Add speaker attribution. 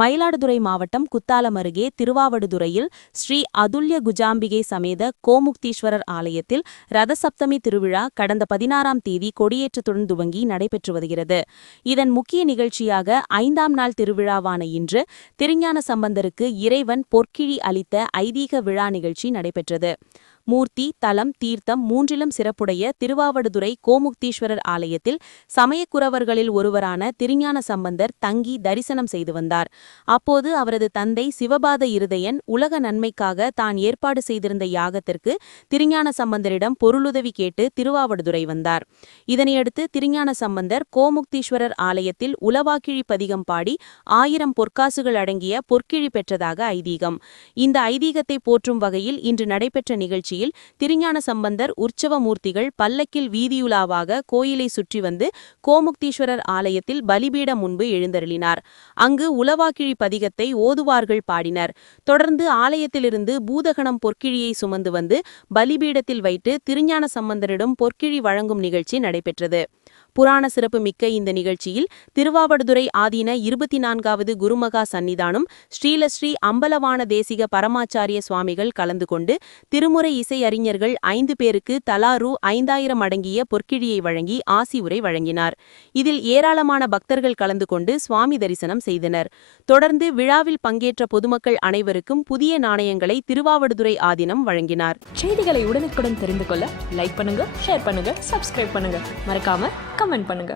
Speaker 1: மயிலாடுதுறை மாவட்டம் குத்தாலம் அருகே திருவாவடுதுறையில் ஸ்ரீ அதுல்ய குஜாம்பிகை சமேத கோமுக்தீஸ்வரர் ஆலயத்தில் ரதசப்தமி திருவிழா கடந்த பதினாறாம் தேதி கொடியேற்றத்துடன் துவங்கி நடைபெற்று வருகிறது. இதன் முக்கிய நிகழ்ச்சியாக ஐந்தாம் நாள் திருவிழாவான இன்று திருஞான சம்பந்தருக்கு இறைவன் பொற்கிழி அளித்த ஐதீக விழா நிகழ்ச்சி நடைபெற்றது. மூர்த்தி தலம் தீர்த்தம் மூன்றிலும் சிறப்புடைய திருவாவடுதுறை கோமுக்தீஸ்வரர் ஆலயத்தில் சமயக்குறவர்களில் ஒருவரான திருஞான சம்பந்தர் தங்கி தரிசனம் செய்து வந்தார். அப்போது அவரது தந்தை சிவபாத இருதயன் உலக நன்மைக்காக தான் ஏற்பாடு செய்திருந்த யாகத்திற்கு திருஞான சம்பந்தரிடம் பொருளுதவி கேட்டு திருவாவடுதுறை வந்தார். இதனையடுத்து திருஞான சம்பந்தர் கோமுக்தீஸ்வரர் ஆலயத்தில் உலவாக்கிழி பதிகம் பாடி ஆயிரம் பொற்காசுகள் அடங்கிய பொற்கிழி பெற்றதாக ஐதீகம். இந்த ஐதீகத்தை போற்றும் வகையில் இன்று நடைபெற்ற நிகழ்ச்சியில் திருஞான சம்பந்தர் உற்சவமூர்த்திகள் பல்லக்கில் வீதியுலாவாக கோயிலை சுற்றி வந்து கோமுக்தீஸ்வரர் ஆலயத்தில் பலிபீடம் முன்பு எழுந்தருளினார். அங்கு உலவாக்கிழி பதிகத்தை ஓதுவார்கள் பாடினர். தொடர்ந்து ஆலயத்திலிருந்து பூதகணம் பொற்கிழியை சுமந்து வந்து பலிபீடத்தில் வைத்து திருஞான சம்பந்தரிடம் பொற்கிழி வழங்கும் நிகழ்ச்சி நடைபெற்றது. புராண சிறப்பு மிக்க இந்த நிகழ்ச்சியில் திருவாவடுதுறை ஆதீன இருபத்தி நான்காவது குருமகா சன்னிதானம் ஸ்ரீலஸ்ரீ அம்பலவான தேசிக பரமாச்சாரிய சுவாமிகள் கலந்து கொண்டு திருமுறை இசையறிஞர்கள் ஐந்து பேருக்கு தலா ரூ ஐந்தாயிரம் அடங்கிய பொற்கிழியை வழங்கி ஆசி உரை வழங்கினார். இதில் ஏராளமான பக்தர்கள் கலந்து கொண்டு சுவாமி தரிசனம் செய்தனர். தொடர்ந்து விழாவில் பங்கேற்ற பொதுமக்கள் அனைவருக்கும் புதிய நாணயங்களை திருவாவடுதுறை ஆதீனம் வழங்கினார்.
Speaker 2: செய்திகளை உடனுக்குடன் தெரிந்து கொள்ள லைக் பண்ணுங்க ஷேர் பண்ணுங்க சப்ஸ்கிரைப் பண்ணுங்க. மறக்காம கமெண்ட் பண்ணுங்க.